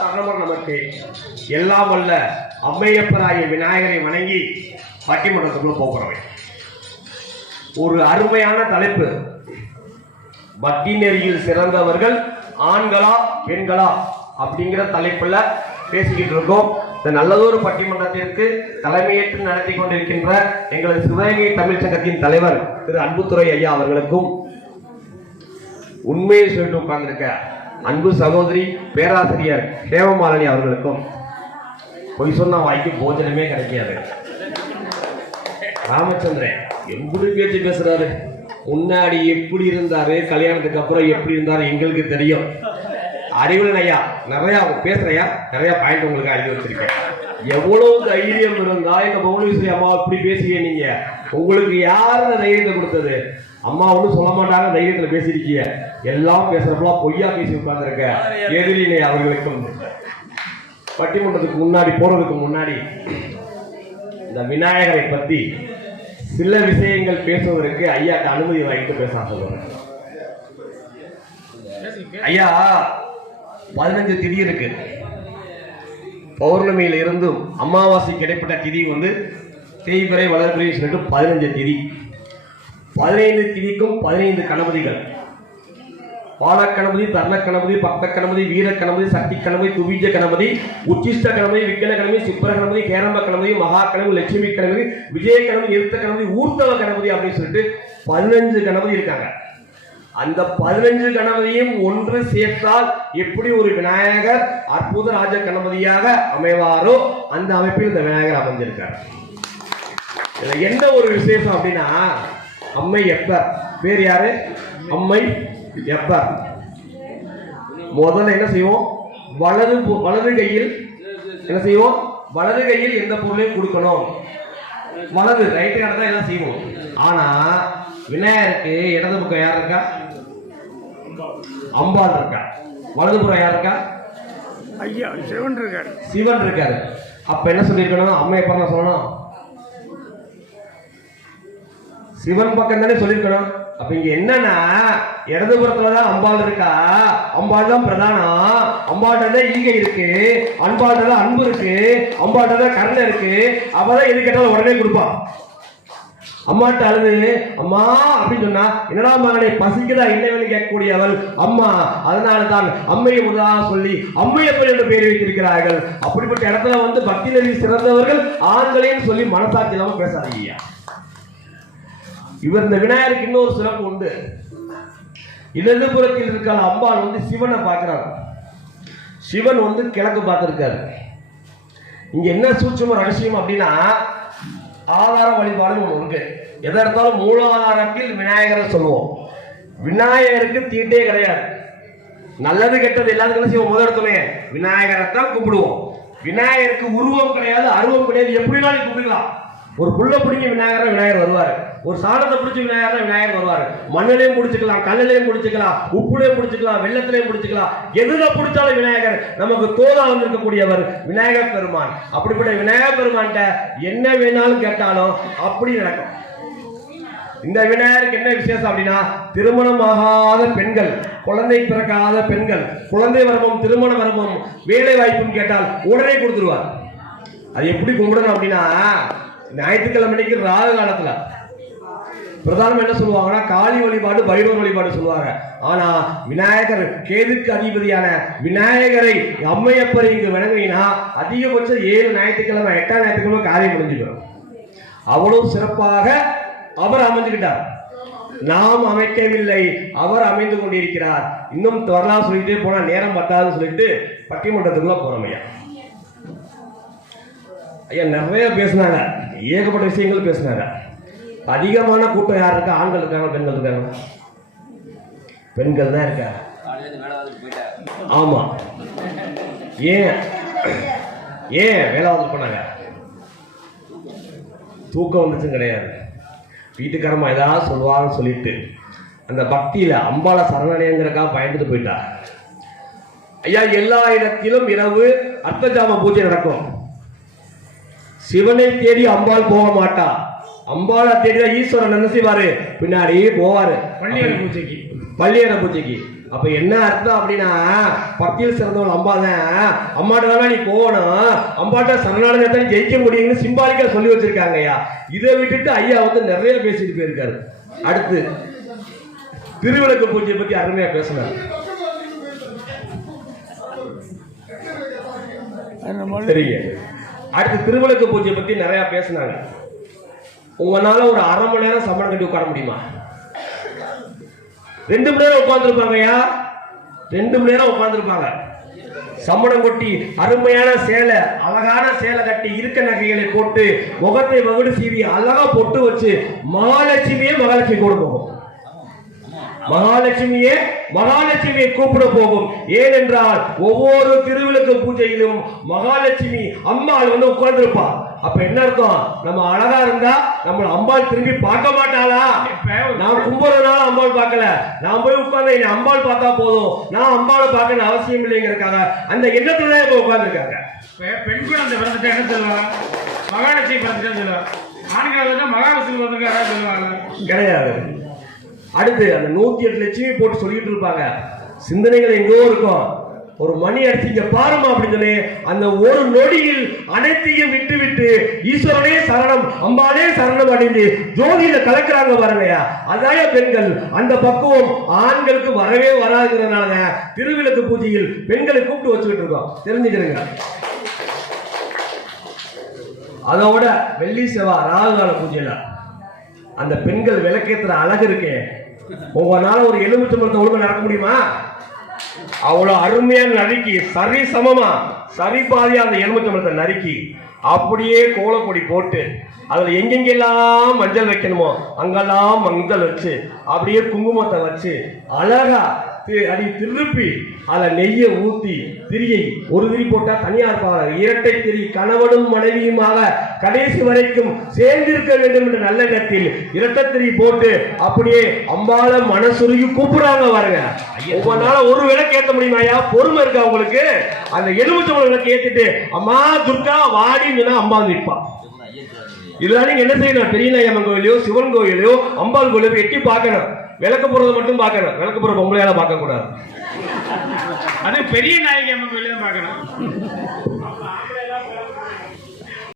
தருணமும் நமக்கு எல்லாம் வல்ல அம்மையப்பராய விநாயகரை வணங்கி பட்டிமன்றத்துக்குள்ள போகிறவன் ஒரு அருமையான தலைப்பு. பக்தி நெறியில் சிறந்தவர்கள் ஆண்களா பெண்களா அப்படிங்கிற தலைப்புல பேசிக்கிட்டு இருக்கோம். இந்த நல்லதொரு பட்டிமன்றத்திற்கு தலைமையேற்று நடத்தி கொண்டிருக்கின்ற எங்களது சிவகங்கை தமிழ் சங்கத்தின் தலைவர் திரு அன்புத்துறை ஐயா அவர்களுக்கும் உண்மையை சொல்லிட்டு உட்கார்ந்திருக்க அன்பு சகோதரி பேராசிரியர் ஹேமமாலினி அவர்களுக்கும் பொய் சொன்ன வாய்க்கு போஜனமே கிடைக்காது. ராமச்சந்திரன் எப்படி பேச்சு பேசுறாரு. முன்னாடி எப்படி இருந்தாரு கல்யாணத்துக்கு அப்புறம் எப்படி இருந்தாரு எங்களுக்கு தெரியும். அறிவுல ஐயா நிறைய பேசுறையா? நிறைய பாயிண்ட் உங்களுக்கு அறிவு வச்சிருக்கேன். எவ்வளவு தைரியம் இருந்தா எங்க பவுனீஸ்வரி அம்மா இப்படி பேசுகிறீங்க நீங்க? உங்களுக்கு யார் தைரியத்தை கொடுத்தது? அம்மா ஒன்றும் சொல்ல மாட்டாங்க தைரியத்துல பேசியிருக்கீங்க எல்லாம் பேசுறப்பெல்லாம் பொய்யா பேசி உட்கார்ந்துருக்க. எதிரினை அவர்களுக்கும் பட்டிமன்றத்துக்கு முன்னாடி போறதுக்கு முன்னாடி இந்த விநாயகரை பத்தி சில விஷயங்கள் பேசுவதற்கு ஐயாட்ட அனுமதி வாங்கிட்டு பேச சொல்லுவேன் ஐயா பதினஞ்சு திதி இருக்கு. பௌர்ணமியில இருந்தும் அமாவாசை கிடைப்பட்ட திதி வந்து தேய்பிறை வளர்பிறை சொல்லிட்டு பதினஞ்சு திதி. பதினைந்து திதிக்கும் பதினைந்து கணபதிகள். பாலக்கணபதி தர்ணக்கணபதி பக்தக்கணபதி கணபதி வீர சக்தி கணபதி துவிஜ கணபதி உச்சிஷ்ட கணபதி விக்கல கணபதி சிப்பர கணபதி கேரம்ப கணபதி மகா கணபதி லட்சுமி கணபதி விஜய கணபதி நிறுத்த கணபதி ஊர்த்தவ கணபதி அப்படின்னு சொல்லிட்டு பதினஞ்சு கணபதி இருக்காங்க. அந்த பதினஞ்சு கணபதியும் ஒன்று சேர்த்தால் எப்படி ஒரு விநாயகர் அற்புத ராஜ கணபதியாக அமைவாரோ அந்த அமைப்பில் இந்த விநாயகர் அமைஞ்சிருக்கார். இதுல என்ன ஒரு விசேஷம் அப்படின்னா அம்மை எப்பர் பேர் யாரு? அம்மை எப்பர் முதல்ல என்ன செய்வோம்? வலது வலது கையில் என்ன செய்வோம்? வலது கையில் எந்த பொருளையும் கொடுக்கணும்? வலது ரைட்டு தான் எல்லாம் செய்வோம். ஆனா விநாயகருக்கு இடது பக்கம் யார் இருக்கா? அம்பாள் இருக்கா. வலதுபுறம் யார் இருக்கா? ஐயா சிவன் இருக்காரு. சிவன் இருக்காரு. அப்ப என்ன சொல்லிருக்கணும் அம்மா எப்ப சொல்லணும்? சிவன் பக்கம் தானே சொல்லியிருக்கணும். அப்ப இங்க என்னன்னா இடதுபுறத்துல தான் அம்பாள் இருக்கா? அம்பாள் தான் பிரதானம். அம்பாள்கிட்ட தான் ஈகை இருக்கு. அன்பாள்கிட்ட தான் அன்பு இருக்கு. அம்பாள்கிட்ட தான் கருணை இருக்கு. அப்பதான் எது கேட்டாலும் உடனே கொடுப்பான் அம்மாட்ட அழுது அம்மா அப்படின்னு சொன்னா என்னடா மகனை பசிக்குதா? இல்லைன்னு கேட்கக்கூடியவள்? அம்மா அதனால தான் அம்மையை முதலாக சொல்லி அம்மையப்பன் என்று பெயர் வைத்திருக்கிறார்கள். அப்படிப்பட்ட இடத்துல வந்து பக்தி நெறி சிறந்தவர்கள் ஆண்களையும் சொல்லி மனசாட்சி இல்லாமல் பேசாதீங்க. இவர் இந்த விநாயகருக்கு இன்னொரு சிறப்பு உண்டு. இடதுபுறத்தில் இருக்கிற அம்பாள் வந்து சிவனை பார்க்கிறார். சிவன் வந்து கிழக்கு பார்த்துருக்காரு. இங்க என்ன சூட்சம ரகசியம் அப்படின்னா ஆதார வழிபாடுன்னு ஒன்று இருக்கு. எதை எடுத்தாலும் மூலாதாரத்தில் விநாயகரை சொல்லுவோம். விநாயகருக்கு தீட்டே கிடையாது. நல்லது கெட்டது எல்லாத்துக்கும் செய்வோம்? முதல் இடத்துல விநாயகரை தான் கும்பிடுவோம். விநாயகருக்கு உருவம் கிடையாது அருவம் கிடையாது. எப்படினாலும் கூப்பிடலாம் ஒரு புல்ல பிடிக்க விநாயகர் விநாயகர் வருவார். ஒரு சாணத்தை பிடிச்ச விநாயகர் விநாயகர் வருவார். மண்ணிலையும் பிடிச்சிக்கலாம் கல்லிலையும் பிடிச்சிக்கலாம் உப்புலையும் பிடிச்சிக்கலாம் வெள்ளத்திலையும் பிடிச்சிக்கலாம். எதுல பிடிச்சாலும் விநாயகர் நமக்கு தோதா வந்திருக்கக்கூடியவர் விநாயகர் பெருமான். அப்படிப்பட்ட விநாயகர் பெருமான்கிட்ட என்ன வேணாலும் கேட்டாலும் அப்படி நடக்கும். இந்த விநாயகருக்கு என்ன விசேஷம் அப்படின்னா திருமணம் ஆகாத பெண்கள் குழந்தை பிறக்காத பெண்கள் குழந்தை வரமும் திருமண வரமும் வேலை வாய்ப்புன்னு கேட்டால் உடனே கொடுத்துருவார். அது எப்படி கும்பிடணும் அப்படின்னா ஞாயிற்றுக்கிழமை அன்னைக்கு ராகு காலத்துல. பிரதானம் என்ன சொல்லுவாங்கன்னா காளி வழிபாடு பைரவர் வழிபாடு சொல்லுவாங்க. ஆனா விநாயகர் கேதுக்கு அதிபதியான விநாயகரை அம்மையப்பரை இங்கு வணங்கினா அதிகபட்சம் ஏழு ஞாயிற்றுக்கிழமை எட்டாம் ஞாயிற்றுக்கிழமை காரியம் முடிஞ்சுக்கிறோம் அவ்வளவு சிறப்பாக அவர் அமைஞ்சுக்கிட்டார். நாம் அமைக்கவில்லை அவர் அமைந்து கொண்டிருக்கிறார். இன்னும் வரலாம் சொல்லிட்டு போனா நேரம் பத்தாதுன்னு சொல்லிட்டு பட்டிமன்றத்துக்குள்ள போறோம் ஐயா நிறைய பேசினாங்க. ஏகப்பட்ட விஷயங்கள் பேசினாங்க. அதிகமான கூட்டம் யார் இருக்கா? ஆண்கள் இருக்காங்க பெண்கள் இருக்காங்க பெண்கள் தான் இருக்காங்க ஆமா. ஏன்? ஏன் வேலாவது போனாங்க? தூக்கம் வந்துச்சும் கிடையாது. வீட்டுக்காரமா ஏதாவது சொல்லுவான்னு சொல்லிட்டு அந்த பக்தியில அம்பால சரணடையங்கிறக்கா பயந்துட்டு போயிட்டா. ஐயா எல்லா இடத்திலும் இரவு அர்த்தஜாம பூஜை நடக்கும். சிவனை தேடி அம்பாள் போக மாட்டா. அம்பாளை தேடி தான் ஈஸ்வரன் என்ன செய்வாரு? பின்னாடி போவாரு. பள்ளியர் பூஜைக்கு. பள்ளியர பூஜைக்கு. அப்ப என்ன அர்த்தம் அப்படின்னா பக்தியில் சிறந்தவள் அம்பா தான். அம்மாட்ட தானே நீ போகணும். அம்பாட்ட சரணாலயத்தை தான் ஜெயிக்க முடியும்னு சிம்பாலிக்கா சொல்லி வச்சிருக்காங்க ஐயா. இதை விட்டுட்டு ஐயா வந்து நிறைய பேசிட்டு போயிருக்காரு. அடுத்து திருவிளக்கு பூஜையை பத்தி அருமையா பேசினார். சரிங்க. அடுத்து திருவிளக்கு பூஜை பத்தி நிறைய பேசினாங்க. உங்களால ஒரு அரை மணி நேரம் சம்பளம் கட்டி உட்கார முடியுமா? ரெண்டு மணி நேரம் உட்காந்துருப்பாங்க ஐயா. ரெண்டு மணி நேரம் உட்காந்துருப்பாங்க சம்மணம் கொட்டி அருமையான சேலை அழகான சேலை கட்டி இருக்க நகைகளை போட்டு முகத்தை மகுடு சீவி அழகா பொட்டு வச்சு மகாலட்சுமியே மகாலட்சுமி கொண்டு போகும். மகாலட்சுமியே மகாலட்சுமியை கூப்பிட போகும். ஏனென்றால் ஒவ்வொரு திருவிளக்கு பூஜையிலும் மகாலட்சுமி அம்மாள் வந்து உட்கார்ந்திருப்பா. அப்ப என்ன அர்த்தம்? நம்ம அழகா இருந்தா நம்மள அம்பாள் திரும்பி பார்க்க மாட்டாளா? நான் கும்புறதுனால அம்பாள் பார்க்கல. நான் போய் உட்கார்ந்து என்னை அம்பாள் பார்த்தா போதும். நான் அம்பாளை பார்க்கணும் அவசியம் இல்லைங்கிறக்காக அந்த எண்ணத்துல தான் இப்ப உட்கார்ந்துருக்காங்க பெண் குழந்தை பிறந்துட்டா என்ன சொல்லுவாங்க மகாலட்சுமி பிறந்துட்டா சொல்லுவாங்க ஆண்கள் மகாலட்சுமி யாராவது சொல்லுவாங்க. கிடையாது. அடுத்து அந்த நூத்தி எட்டு லட்சமே போட்டு சொல்லிட்டு இருப்பாங்க. சிந்தனைகள் எங்கோ இருக்கும். ஒரு மணி அடிச்சு இங்க பாருமா அப்படின்னு சொல்லி அந்த ஒரு நொடியில் அனைத்தையும் விட்டு விட்டு ஈஸ்வரனே சரணம் அம்பாலே சரணம் அடைந்து ஜோதியில கலக்குறாங்க பாருங்கய்யா. அதாய பெண்கள் அந்த பக்குவம் ஆண்களுக்கு வரவே வராதுங்கிறதுனால திருவிளக்கு பூஜையில் பெண்களை கூப்பிட்டு வச்சுக்கிட்டு இருக்கோம். தெரிஞ்சுக்கிறேங்க? அதோட வெள்ளி செவ்வாய் ராகுகால பூஜையில அந்த பெண்கள் விளக்கேத்துற அழகு இருக்கேன் உங்களால ஒரு எலுமிச்சு மரத்தை ஒழுங்கு நடக்க முடியுமா? அவ்வளவு அருமையா நறுக்கி சரி சமமா சரி பாதியா அந்த எலுமிச்சை மரத்தை நறுக்கி அப்படியே கோலப்பொடி போட்டு அதுல எங்கெங்கெல்லாம் மஞ்சள் வைக்கணுமோ அங்கெல்லாம் மஞ்சள் வச்சு அப்படியே குங்குமத்தை வச்சு அழகா தி- அடி திருப்பி அதுல நெய்யை ஊத்தி திரியை ஒரு திரி போட்டா தனியா இருப்பாங்க இரட்டை திரி கணவனும் மனைவியுமாக கடைசி வரைக்கும் சேர்ந்திருக்க வேண்டும் என்ற நல்ல எண்ணத்தில் இரட்டை திரி போட்டு அப்படியே அம்பாள மனசுருகி கூப்பிடுறாங்க பாருங்க. ஒவ்வொரு ஒரு விளக்கு ஏத்த முடியுமா ஐயா? பொறுமை இருக்கா உங்களுக்கு? அந்த எலுமிச்சை விளக்கு ஏத்திட்டு அம்மா துர்கா வாடின்னு சொன்னா அம்மா வந்து நிற்பா இதெல்லாம் நீங்க என்ன செய்யணும்? பெரிய நாயம்மன் கோயிலையோ சிவன் கோயிலையோ அம்பாள் கோயிலையோ எட்டி பார்க்கணும். விளக்கு போடுறதை மட்டும் பார்க்கணும். விளக்கு போற பொம்பளையால பார்க்க கூடாது அது பெரிய நாயகி அம்மன் கோயிலே தான் பார்க்கணும்.